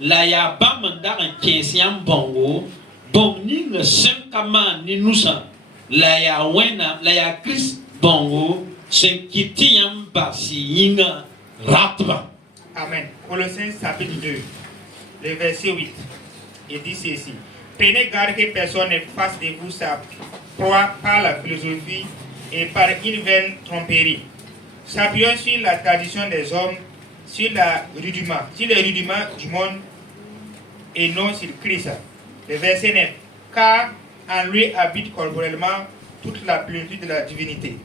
la ya bam ndar kensiam bongo bon ning sem kama ni nusa la ya wena la ya Christ bongo sen kitiam basi yinga ratba. Amen. Colossiens chapitre 2, le verset 8. Il dit ceci. Prenez garde que personne ne fasse de vous sa proie par la philosophie et par une vaine tromperie. S'appuyant sur la tradition des hommes, sur les rudiments du monde et non sur Christ. Le verset 9. Car en lui habite corporellement toute la plénitude de la divinité.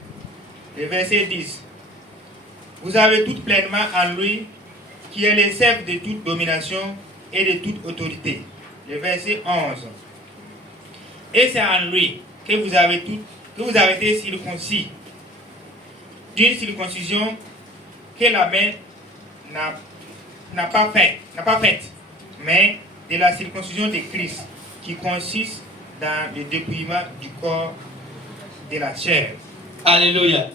Le verset 10. Vous avez tout pleinement en lui, qui est le chef de toute domination et de toute autorité. Le verset 11. Et c'est en lui que vous avez été circoncis, d'une circoncision que la main n'a pas faite, mais de la circoncision de Christ, qui consiste dans le dépouillement du corps de la chair. Alléluia.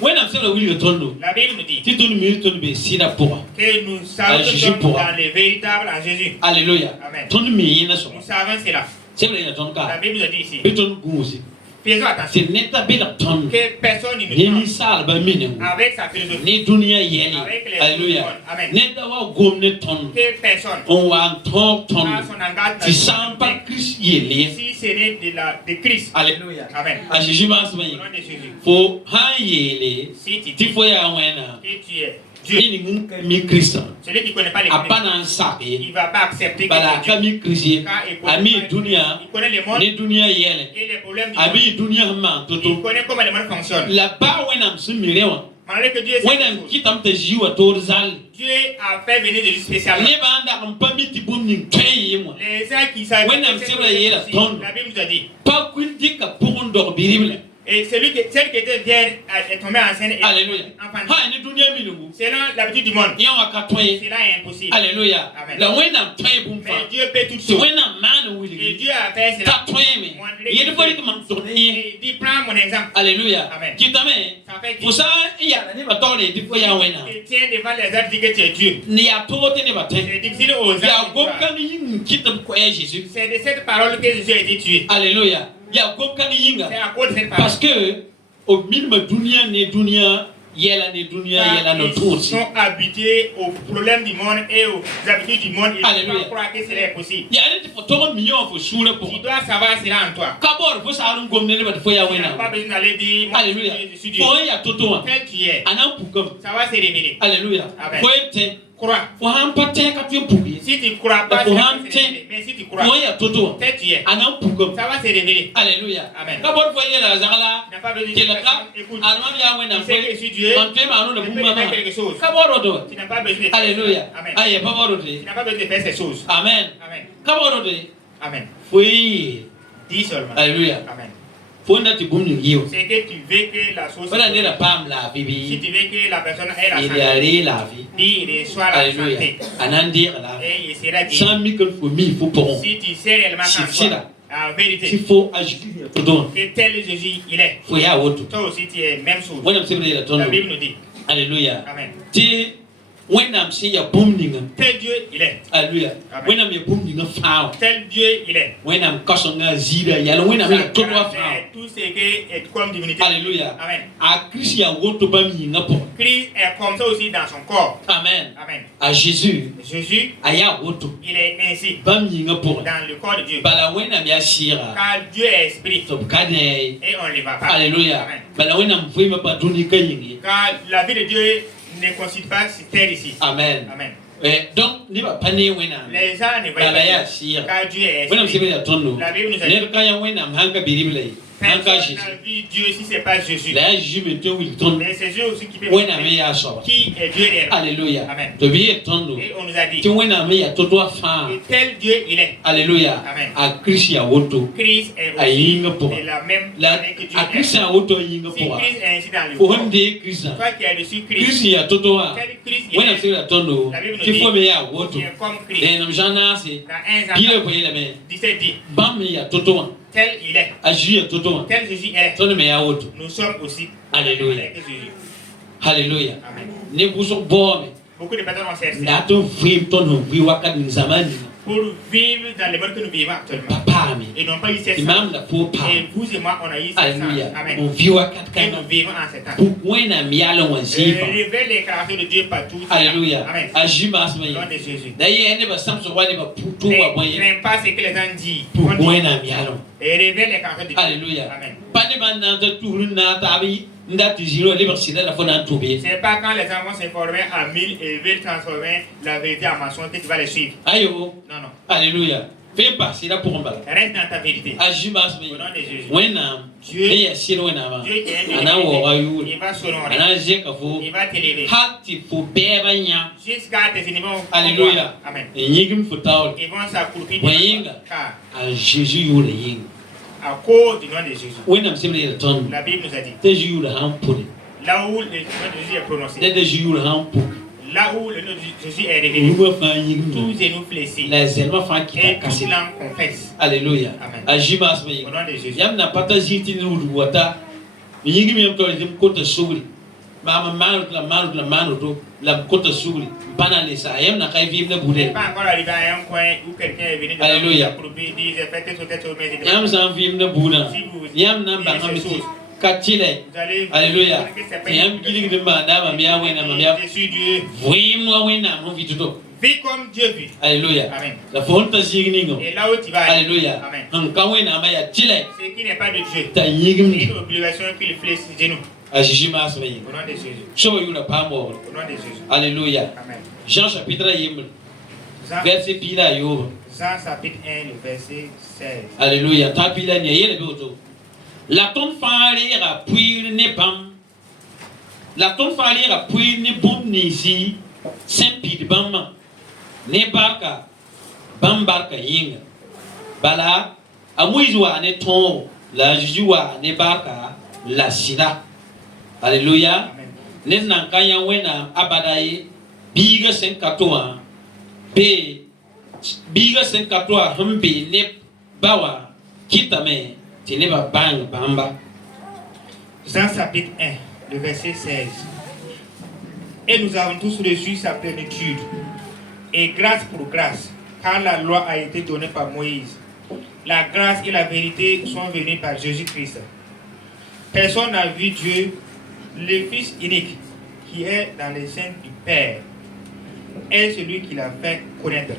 When I'm saying we tondo. La Bible nous dit Ti tonu mi tonu be sida pour. que nous savons que nous sommes dans le véritable en Jésus. Alléluia. Amen. Tonu mi yina so. Nous savons cela. C'est vrai la tonka. La Bible nous dit ici. Be tonu gu aussi. Faisons attention C'est neta be la ton. que personne ne Ni nous ni sal ba mine. avec sa philosophie. Ni dunia yeli. Avec les Alléluia. Amen. Neta wa gomne ton. Que personne On wa ton ton. a son engagement Ti sam pa Christ yeli. si ce n'est de Christ. Alléluia. Amen. A Jésus mas Au mai. nom de Jésus. Fo ha yeli. Si tu Ti dis fo ya wena. que tu es Dieu, Ni ni mi Christ. celui qui ne connaît pas les Apana nsape. il ne va pas accepter que Bala tu es Dieu. kami Christ. Car il connaît Ami pas- dunia. il connaît le monde Ni dunia yele. et les problèmes du monde. Abi dunia man Il toto. connaît comment le monde fonctionne. La ba wenam sumirewa. Malgré que Dieu sait Wenam les choses. kitam te jiwa torzal. Dieu a fait venir de lui spécialement. Ne ba anda ampami tibum ning tayimo. Les gens qui savent When I'm que c'est saying possible here, aussi, don't- la Bible nous a dit. Pa kwindi ka purundor birible. Et celle qui était vierge est tombée enceinte et Alléluia. enfanté. Ha ni dunia minungu. Selon l'habitude du monde, Yawa katwaye. cela est impossible. Alléluia. Amen. La wenam taye bumfa. Mais Dieu peut toutes So choses. wenam man Et wili. Dieu a fait cela. Ta toye me. Yede fori kuma tonye. Et il dit, prends mon exemple. Alléluia. Amen. Kitame. Ça fait Pour ça, il y a des bâtons et des fois, il y a un. qu'il tient devant les autres, dit que tu es Dieu. Ni à tout ne va te. C'est difficile aux Il y a hommes. de croire. aucun qui te croit Jésus. C'est de cette parole que Jésus a été tué. Alléluia. Il y a aucun yinga. C'est à cause de cette parole. Parce que au minimum dunia ne dunia yela ne dunia yela no Ils toursi. sont habitués aux problèmes du monde et aux habitudes du monde. Ils ne Alléluia. peuvent pas croire que cela est possible. Il y a des photos millions pour soule pour. Tu dois savoir cela en toi. Kabor faut ça un gomme ne va faut ya Tu n'as pas wena. besoin d'aller dire, moi Alléluia. je suis Dieu. Faut ya toto. Tel tu es. Anam pukam. Ça va se révéler. Alléluia. Amen. Faut être. Crois. Faut hampa te ka tu puki. Si tu ne crois pas, Faut cela va ham se te. révéler. Mais si tu crois, Faut ya toto. tel tu es. Anam pukam. Ça va se révéler. Alléluia. Amen. Kabor faut ya la zagala. Tu n'as pas besoin de Qui dire, le cap, écoute, alma ya wena tu sais que je suis Dieu. on te ma no Je le peux buma faire quelque chose. kaboro do Tu n'as pas besoin de faire alléluia ça. Amen. aye baboro Tu de n'as pas besoin de faire ces choses. amen Amen. kaboro de Amen. oui Dis seulement. alléluia Amen. fonda ti bum ni giyo C'est que tu veux que la chose. wala ne la pam la Si bibi tu veux que la personne ait la il y santé, a la vie dis il reçoit la alléluia santé. anandi la Et il sera guéri. sans mi que faut mi faut pour Si tu sais réellement Si qu'en c'est toi, là. en vérité, s'il faut ajouter tout don que tel Jésus il est. faut ya wotu Toi aussi tu es même chose. wala msebe la La tono Bible nous dit. alléluia Amen. ti when I'm saying a booming, tel Dieu il est. Alléluia. Amen. When I'm a booming of foul, Tel Dieu il est. when I'm cussing a zira, yellow, when I'm a total foul. Tout ce qui est comme divinité. Alléluia. Amen. À Christ, il y a autre bami n'importe. Christ est comme ça aussi dans son corps. Amen. Amen. À Jésus, Jésus, il y a autre il est ainsi bami n'importe. dans le corps de Dieu. Bala when I'm a shira, Car Dieu est esprit top kane. et on ne les va pas. Alléluia. Amen. Bala when I'm free, ma pas donner kayingi. Car la vie de Dieu ne consiste pas sur terre ici. Amen. Amen. Donc, ne va pas né when I'm. Les gens ne voient Bala ya pas Dieu. shira. Car Dieu est When I'm esprit. saying that tono. La Bible nous a dit. Ne kaya when I'm hanga birible. Hanga Personne Jésus. n'a vu Dieu si ce n'est pas Jésus. La Jésus me te will ton. Mais c'est Dieu aussi qui peut When I'm montrer ya so. qui est Dieu réellement. Alléluia. Amen. To be tono. Et on nous a dit Ti when I'm ya to do fa. que tel Dieu il est. Alléluia. Amen. À Christ ya woto. Christ est A aussi yinga pour. de la même La manière que Dieu à est. Christ ya woto yinga Si pour. Christ est ainsi dans le Pour corps, hande Christ. toi qui as reçu Christ Christ, ya toto wa. tel Christ il When I'm est, saying that tono. La Bible nous Ti dit, fo me ya woto. tu es comme Christ. Et nam jana se. Dans 1 Pile Jean ko yele me. 17 dit, Bam me ya toto wa. tel il est, A Jésus ya toto wa. tel Jésus est, Tono me ya woto. nous sommes aussi Alléluia. avec Jésus. Alléluia. Amen. Ne buso bo me. Beaucoup de personnes ont cherché Na to vim tono vi wakat ni zamani. pour vivre dans le monde que nous vivons actuellement. Papa me. Et n'ont pas eu cette Imam chance. la pour pa. Et vous et moi, on a eu cette chance. Alléluia. On Amen. vi wakat Et kana. nous vivons en cette temps. Pour when am yalo wa zifa. Révèle les caractères de Dieu partout. Alléluia. Amen. A jimas Au me. nom de Jésus. D'ailleurs, ne ba samso wa ne ba putu wa Ne boye. crains pas ce que les gens disent. Pour On dit, when am yalo. et révèle les caractères de Dieu. Alléluia. Amen. Pas de ban na ta tourne na ta bi ndati zero libre sida la fona tobe. C'est pas quand les gens vont s'informer à 1000 et veulent transformer la vérité en mensonge que tu vas les suivre. Ayo. Non, non. Alléluia. Fais pas c'est là pour mbala. Reste dans ta vérité. A jimas Au me. nom de Jésus. When am Dieu, ne ya siro when am. Dieu qui est Ana wo wa un yu. il va s'honorer. Ana je ka fo. Il va t'élever. Hati fo beba nya. Jusqu'à tes ennemis vont Alléluia. Amen. E nyigim fo taw. Ils vont s'accroupir. Moyinga. Car A Jésus yo le ying. à cause du nom de Jésus. When am simle le ton. La Bible nous a dit. Te Jésus le han pour. Là où le nom de Jésus est prononcé. Te Jésus le han pour. Là où le nom de Jésus est révélé. Nous fa ying. Tous et nous fléchis. Les elma fa ki ta Et toute kasi. langue confesse. Alléluia. Amen. A jimas me. Au nom de Jésus. Yam na pata ziti ni wata. Mi yigi mi yam to lim kota sugri. Ma manu to la kota sugri. Bana le sa yam na kai vim na Vous bude. n'êtes pas encore arrivé à un coin où quelqu'un est venu Alléluia. s'accroupir, dit j'ai fait telle ou telle chose, mais j'ai Yam sa vim na buna. Si vous Yam na dites ba ces ngamiti. choses, Katile. vous allez Alléluia. vous que c'est pas Yam une gili de ma da ma mia wena ma mia. Je suis Dieu. Vim no wena no vituto. Vis comme Dieu vit. Alléluia. Amen. La fonta zigni ngo. Et là où tu vas aller, Alléluia. Amen. Han kawena ma ya tile. Ce qui n'est pas de Dieu, Ta c'est yigim. une obligation qu'il fléchit de nous. A jimas me. Au nom de Jésus. So you la pamo. Au nom de Jésus. Alléluia. Amen. Jean chapitre 1. Jean, Verset pila yo. Jean chapitre 1, le verset 16. Alléluia. Ta pila ni yele boto. La ton fare ra puir ne pam. La ton fare ra puir ne bom ni si. Sempid bam. Ne barka. Bam barka yinga. Bala amuizwa ne ton. La jujua ne barka la sida. Alléluia. Amen. Ne nan kaya wena abadaye. Biga sen katoa. Be biga sen katoa humbi ne bawa kitame tineba bang bamba. Jean chapitre 1, le verset 16. Et nous avons tous reçu sa plénitude, et grâce pour grâce, car la loi a été donnée par Moïse. La grâce et la vérité sont venues par Jésus-Christ. Personne n'a vu Dieu, le Fils unique, qui est dans les seins du Père, est celui qui l'a fait connaître.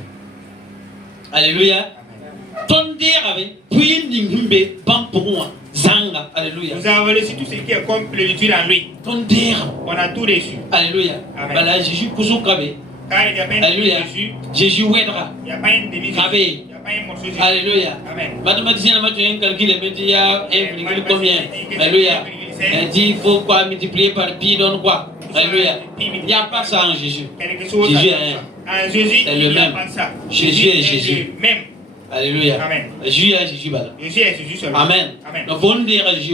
Alléluia. Amen. Tondera avec puis ningumbe bampoa zanga. Alléluia. Nous avons reçu tout ce qui est comme plénitude en lui. Tondera. On a tout reçu. Alléluia. Amen. Bala Jésus kusukabe. Car il n'y a pas une Alléluia. Jésus, Jésus wedra. il n'y a pas une demi-Jésus, Amen. il n'y a pas un morceau Jésus. Alléluia. Amen. Mathématicien m'a dit un calcul et dit ya 1, combien. Alléluia. Elle dit il faut quoi multiplier par pi donne quoi. Alléluia. Il n'y a pas ça en Jésus. Quelque chose Jésus à est en Jésus, c'est le il n'y a même. pas ça. Jésus est Jésus. le même. Alléluia. Amen. Jésus est Jésus bala. Jésus est Jésus seulement. Amen. Amen. Donc on dit Jésus.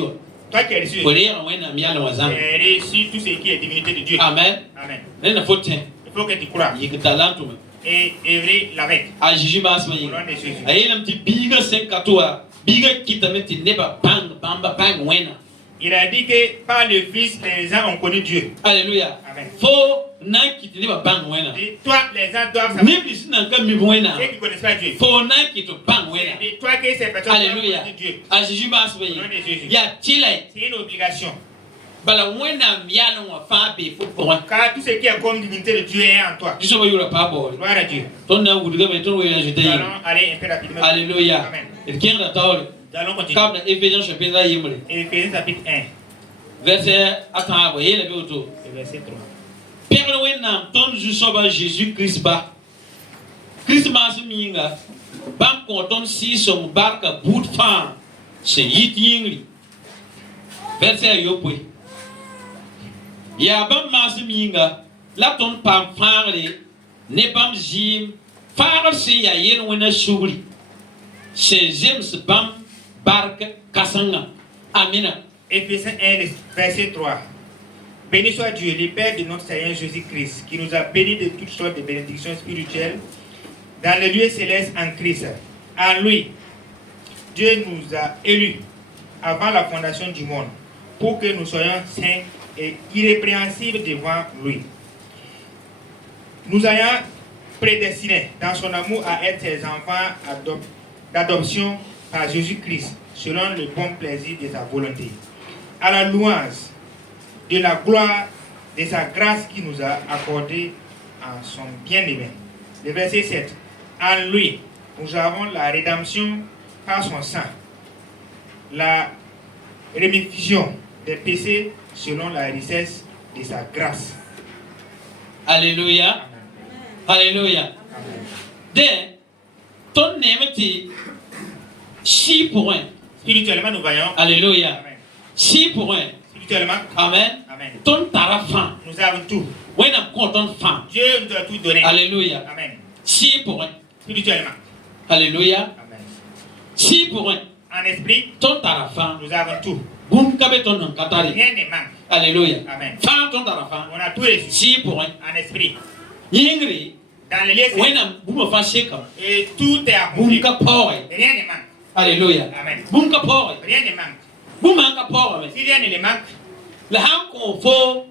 Toi qui as reçu, Pour dire on a mis à l'oiseau. tu as reçu tout ce qui est divinité de Dieu. Amen. Amen. Ne ne faut pas. Il faut que tu crois Il y a talent tout. et œuvrer l'avec. A Jésus bas Au ma. nom de Jésus. Aïe un petit biga 5 à toi. Biga qui t'a mis ne pas bang bamba bang wena. Il a dit que par le Fils, les gens ont connu Dieu. Alléluia. Amen. Faut nan ki te ba bang wena. Et toi, les gens doivent savoir. Ni bis nan ka mi wena. Ceux qui ne connaissent pas Dieu. Fo nan ki to bang wena. Et toi que ces personnes Alléluia. doivent Dieu. A Jésus ba se Au nom de Jésus. ya tilai. C'est une obligation. Bala wena mi ya no fa be fo pour. Car tout ce qui est comme divinité de Dieu est en toi. Tu so yura pa bo. Gloire à Dieu. Ton na wuduga be ton wena jete. Nous allons aller un peu rapidement. Alléluia. Amen. Et qui est tawle. Nous allons continuer. Comme dans Éphésiens chapitre 1 yimle. Éphésiens chapitre 1, Verset attends, voyez le auto. le verset 3. Père wena ton jusoba Jésus Christ ba. Christmas minga. Bam ko ton si son barka bout fan. C'est yit yingli. Verset yopwe. Ya bam mas minga. La ton pam fangle. Ne bam jim. Far se ya yen wena souli. C'est James bam barka kasanga. Amina. Éphésiens 1, verset 3. Béni soit Dieu, le Père de notre Seigneur Jésus-Christ, qui nous a bénis de toutes sortes de bénédictions spirituelles dans le lieu céleste en Christ. En lui, Dieu nous a élus avant la fondation du monde pour que nous soyons saints et irrépréhensibles devant lui. Nous ayons prédestinés dans son amour à être ses enfants d'adoption par Jésus-Christ, selon le bon plaisir de sa volonté, à la louange de la gloire de sa grâce qui nous a accordé en son bien-aimé. Le verset 7. En lui, nous avons la rédemption par son sang, la rémission des péchés selon la richesse de sa grâce. Alléluia. Alléluia. Amen. De ton nemeti 6 pour 1. Spirituellement, nous voyons. Alléluia. Amen. 6 pour 1. Spirituellement, Amen. Amen. Ton tarafan. Nous avons tout. When I'm content fan. Dieu nous a tout donné. Alléluia. Amen. 6 pour 1. Spirituellement. Alléluia. Amen. 6 pour 1. En esprit, Ton tarafan. nous avons tout. Boum kabe ton nom katari. Rien ne manque. Alléluia. Amen. Fan ton tarafan. On a tout reçu. 6 pour 1. En esprit. Yingri. Dans les lieux When I'm boum fa sheka. et tout est Boum accompli. ka power. Rien ne manque. Alléluia. Amen. Boum ka power. Rien ne manque. Boum ka power. Si rien ne le manque, Le han qu'on faut.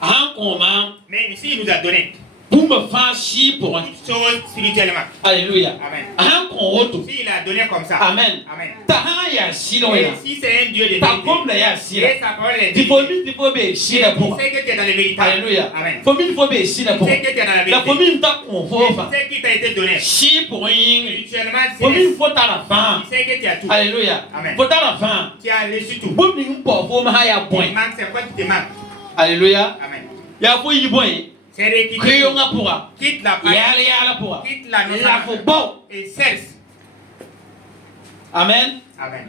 Han qu'on mam. mais ici il nous a donné Boum fa 6 pour 1. toutes choses spirituellement. Alléluia. Amen. Han qu'on auto. Si il a donné comme ça. Amen. Amen. Ta han ya silo Et ya. si c'est un Dieu de Ta comme la ya vérité, sila. et sa parole est Di fomi vérité, di fobe sila pour. c'est que tu es dans les vérités. Alléluia. Amen. Fomi di fobe sila pour. C'est que tu es dans la La vérité. fomi ta qu'on faut fa. C'est qui t'a été donné. Si pour ying. Spirituellement, Fomi c'est faut ta la fin. c'est que tu as tout. Alléluia. Amen. Faut ta la fin. Tu as reçu tout. Boum ni pour faut ma ya Il point. manque, c'est quoi qui te manque? Alléluia. Amen. Ya faut y point. C'est de quitter Créons tout. nga pour. Quitte la Ya paix, la pour. quitte la La faut notion bon. et cesse. Amen. Amen.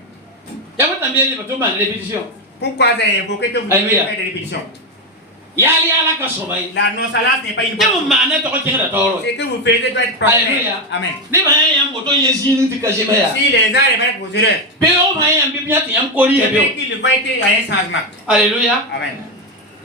Ya faut también le bateau man répétition. Pourquoi j'ai invoqué que vous devez Alléluia. faire des répétitions? Ya la ka so mai. La nonchalance n'est pas une Ya bonne mo chose. mané to ko tira toro. Ce que vous faites doit être prospère. Alléluia. Amen. Ne ba ya moto yezini tikajema ya. Si les gens révèlent vos erreurs, Pe o ma ya bibia ti yam kori c'est ya vrai be. qu'il voit qu'il y a un changement. Alléluia. Amen.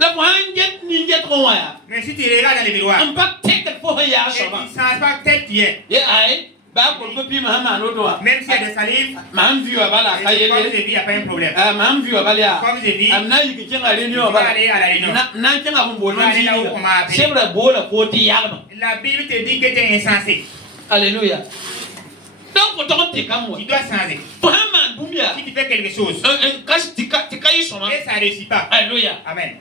La pour un jet ni jet ko ya. Mais si tu regardes dans les miroirs, Am pas tek fo ya et so tu ba. ne changes pas tel tu es, Ye ai ba ko ko pi ma no to. même s'il y a des salives, Ma am viu abala et comme je kayele. vis, il n'y a pas un problème. Ma am viu abala. Comme je vis, Am na yi ki nga tu réunion vas abala. aller à la réunion. Na kenga bo bo Tu vas aller là où ni. on m'a appelé. C'est vrai bola ko ti yalma. La Bible te dit que tu es insensé. Alléluia. Donc faut ton te kam Tu dois changer. Pour un man bumia. Si tu fais quelque chose Un cache tika yi so ma. et ça ne réussit pas, Alléluia. Amen.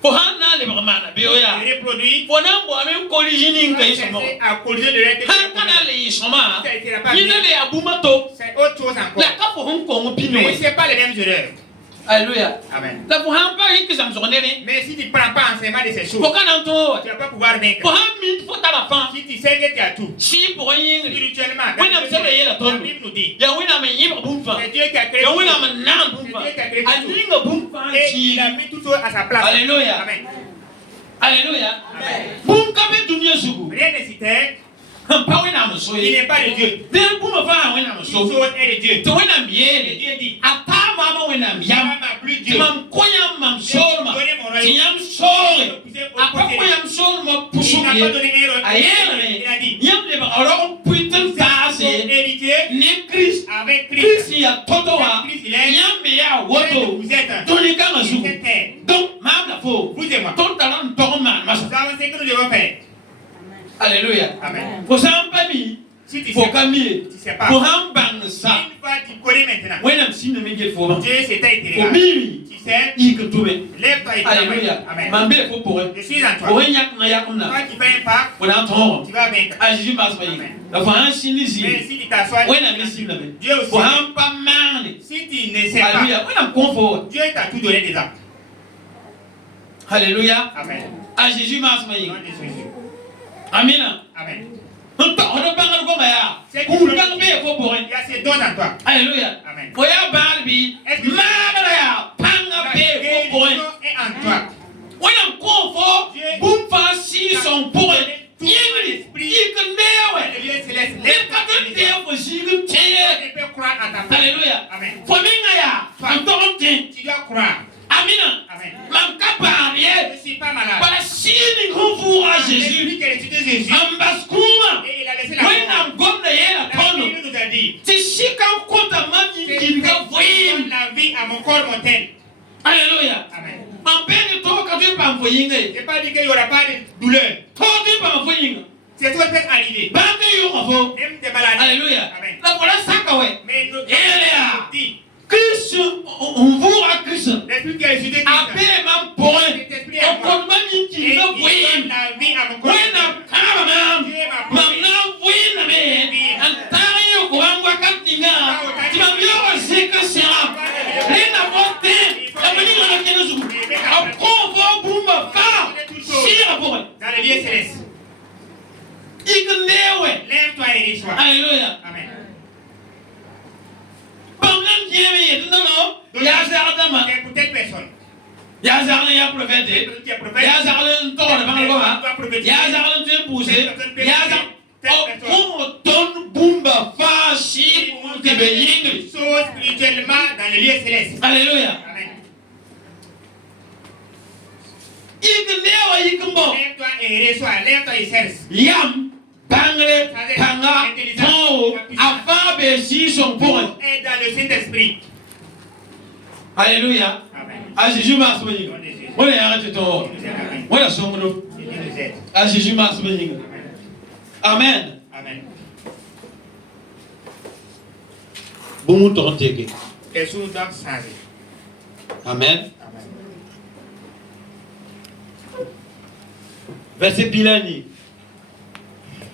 Pour un na le mana be o ya. Tu reproduis, Pour na bo am ko origine tu ngai vas so ma. chercher à corriger le reste. Han kana le yi so ma. Ça ne sera pas Ni bien. na le abuma to. C'est autre chose encore. La ka fo hon ko ngopino. Mais ce n'est pas les mêmes erreurs. Alléluia. Amen. La pour un pas que ça me sonne. Mais si tu ne prends pas enseignement de ces choses, Pour qu'un autre. tu ne vas pas pouvoir vaincre. Pour un minute faut à la fin. Si tu sais que tu as tout, Si pour un ying. spirituellement, Oui, non, c'est vrai, il y a la la tonne. Bible nous dit, Ya wina me yiba bumfa. c'est Dieu qui a créé Ya tout. wina me nan bumfa. A yinga bumfa Et il a chi. mis tout ça à sa place. Alléluia. Amen. Alléluia. Amen. Bum kabe dunia sugu. Rien ne s'était, Pa wina me il soye. n'est pas de Dieu. De bum fa wina me Toute so. chose est de Dieu. To wina Et miele. Dieu dit, Ata mama wina il yam. n'a plus Ti Dieu. mam koyam mam sorma. Donner mon royaume. Ti yam sore. Il Apa koyam sorma n'a pas pusuki. donné un royaume. Ayere. Il a dit, Yam le ba oro puitan nous tase. sommes héritiers Ni Christ. avec Christ Christ. ya toto wa. Christ, il est. Yam me ya woto. Vous êtes Toni kanga sur sugu. cette terre. Donc mam la fo. Vous et moi. Ton talent ton man Nous masa. avons ce que devons faire? Alléluia. Amen. Pour ça, on pas mis. Si tu Faut sais, camiller. tu sais pas. Pour un bang ça. Une fois tu connais maintenant. Ouais, non, si ne me get faut. Dieu s'est été Faut mille. Tu sais, Il que tout est. lève-toi et travaille. Alléluia. Amen. Mambe faut pour eux. Je suis en Pour toi. un yak na yak Quand na. tu fais un pas, On entend. tu vas vaincre. Ah, Jésus m'a soigné. La fois un sinisi. Mais si tu t'assois, Ouais, non, mais si ne me. Dieu aussi. Pour un pas mal. Si tu ne sais pas, Alléluia. Ouais, non, confort. Dieu t'a tout donné déjà. Alléluia. Amen. Ah, Jésus m'a Au soigné. nom de Jésus. Amina. Amen. On ne parle pas ya. C'est Ou du quand me faut pour eux. Il y a ces dons en toi. Alléluia. Amen. Oya barbi. Mabra. Panga pe faut pour eux. Et en toi. Ouais, non, confort. Boum fa si son pour eux. Yingli. Yikundewe. Le Dieu céleste, Les lève-toi patons et de faut jigun teye. tu peux croire à ta foi. Alléluia. Amen. Fominga ya. Antoronte. Tu dois croire. Amina. Amen. Mankapa Je ye. ne suis pas malade. Para sini confort à Jésus. L'esprit qui a ressuscité Jésus. Ambaskuma. Et il a laissé la When mort. I'm gonna hear a La tono. Bible nous a dit. Tishika kota mami C'est kinga donne voyin. la vie à mon corps mortel. Alléluia. Amen. Ampeni to ka tu pa voyin Je n'ai pas dit qu'il n'y aura pas de douleur. To tu pa voyin. C'est toi qui peut arriver. Ba te yo ko. Même des maladies. Alléluia. Amen. La voilà saka we. Mais nous Elia. dit. Christ on vous à Christ. L'esprit qui a ressuscité Christ. Apele mam point. Cet esprit est O moi. ko mami Et il kinga donne voyin. la vie à mon corps. When I'm kama mam. Mam na voyin na me. Antari yo ko angwa katinga. Ti mam yo ko zeka sera. Lena vote. La mani na kene zugu. A konvo bumba fa. Sira pour. Dans le lieu céleste. Ikundewe. Lève-toi et reçois. Alléluia. Amen. Bangam jeme yet no. Ya zaradama. C'est pour telle personne. Ya zarle ya prophète. Tu es prophète. Ya zarle ntoro bangal ko ha. Ya zarle tu pousse. Ya zarle o ton bumba fa si pour te bénir. Chose spirituellement dans le lieu céleste. Alléluia. Amen. Ikundewa ikumbo. Lève-toi et reçois. Lève-toi et cherche. Yam bangre tanga ton afa be si son point. Tout est dans le Saint-Esprit. Alléluia. Amen. À Jésus m'a soigné. Voilà, arrête ton. Il nous aide. Amen. Voilà son nom. Il nous aide. À Jésus m'a soigné. Amen. Amen. Bon ton teke. Les choses doivent changer. Amen. Amen. Verset Pilani.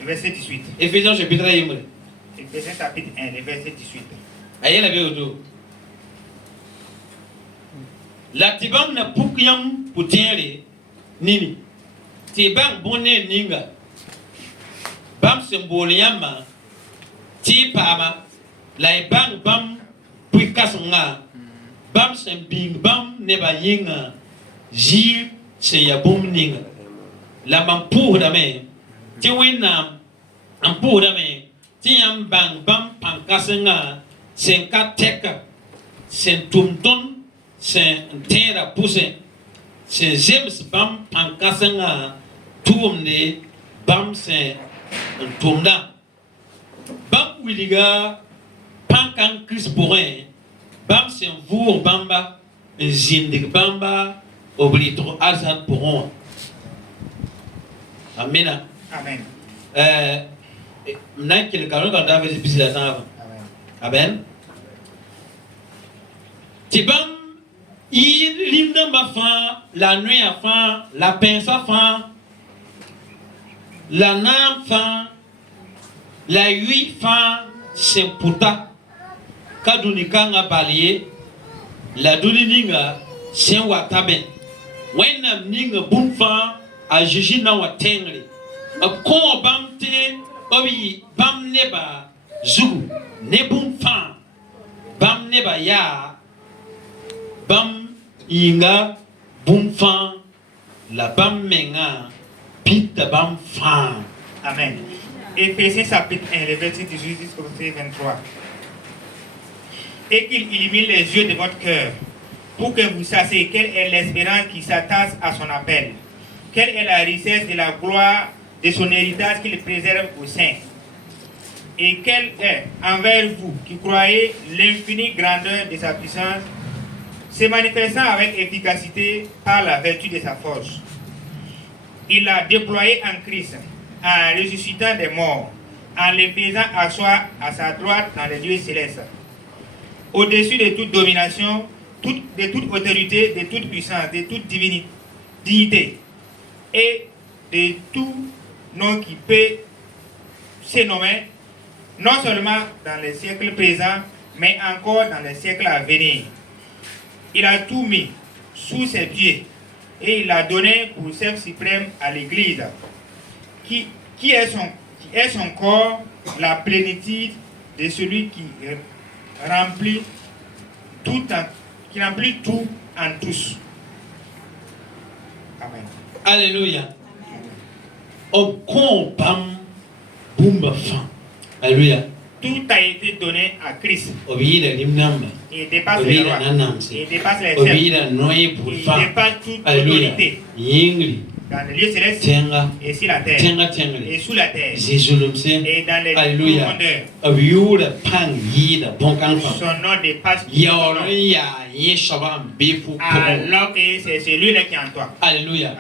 Le verset 18. Éphésiens chapitre 1. Éphésiens chapitre 1, le verset 18. Aïe la béodo. La tibam na pukyam putiere nini. Tibam bonne ninga. Bam symboliama. Ti pama. La bang bam puikasnga. Bam sembing bam neba yinga. Jir se yabum ninga. La mampu dame. Ti winam ampu dame. Ti yam bang bam pankasenga. Senka teka. Sen tumton. Sen tera pousse. Sen James bam pankasenga. Tourne bam sen tumda. Bam wiliga pankan Chris bourrin. Bam sen vour bamba. Zindig bamba. Oblitro azad bourron. Amen. Amen. Maintenant que le canon quand on avait dit la table. Amen. Amen. Tibam il limna ma fin, la nuit à fin, la pince à fin, la nam fin, la huit fin, c'est puta. Kadunikanga balier, la dunininga, c'est wataben. Wenam ninga bumfa, a jiji na watengli. A kon bamte, obi bam neba, zugu, nebum fan, bam neba ya, bam inga, bum fan, la bam menga, pita bam fan. Amen. Éphésiens chapitre 1, le verset 18 jusqu'au verset 23. Et qu'il illumine les yeux de votre cœur, pour que vous sachiez quelle est l'espérance qui s'attache à son appel, quelle est la richesse de la gloire de son héritage qu'il préserve aux saints, et quelle est envers vous qui croyez l'infinie grandeur de sa puissance, se manifestant avec efficacité par la vertu de sa force. Il l'a déployé en Christ, en ressuscitant des morts, en les faisant asseoir à sa droite dans les lieux célestes, au-dessus de toute domination, de toute autorité, de toute puissance, de toute dignité, et de tout nom qui peut se nommer, non seulement dans les siècles présents, mais encore dans les siècles à venir. Il a tout mis sous ses pieds et il l'a donné pour chef suprême à l'Église, qui est son corps, la plénitude de celui qui remplit tout en tous. Amen. Alléluia. Au compam bumba fan. Alléluia. Tout a été donné à Christ. Obéir l'imnam. Il dépasse les rois. Il dépasse les chefs. Obéir noyer pour Il fan. dépasse toute Alléluia. autorité. Yingri. Dans les lieux célestes Tenga. et sur la terre. Tenga Et tengri. sous la terre. Jésus l'homme. Et dans les Alléluia. profondeurs. Obéir pan yida bon kan fan. Son nom dépasse tout Yaorin nom. ya yin shabam befu. Alors que c'est celui-là qui est en toi. Alléluia.